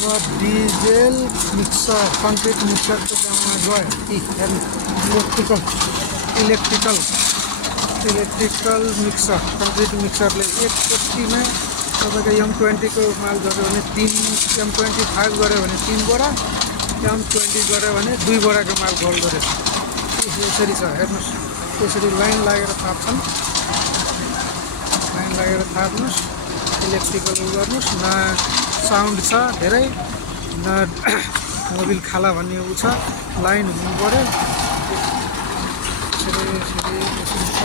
अब diesel mixer concrete मिक्सरको जमाना गयो कि हेर्नु इलेक्ट्रिकल मिक्सर कङ्क्रिट मिक्सरले एकचोटिमै तपाईँको M20को माल गऱ्यो भने 3 M25 गऱ्यो भने 3 बोरा M20 गऱ्यो भने 2 बोराको माल गर्दो रहेछ। यसरी छ हेर्नुहोस्, यसरी लाइन लागेर थाप्छन्, लाइन लागेर थाप्नुहोस्, इलेक्ट्रिकल गर्नुहोस्। न साउन्ड छ धेरै, न मोबिल खाला भन्ने उ छ, लाइन हुनु पऱ्यो। यसरी छ।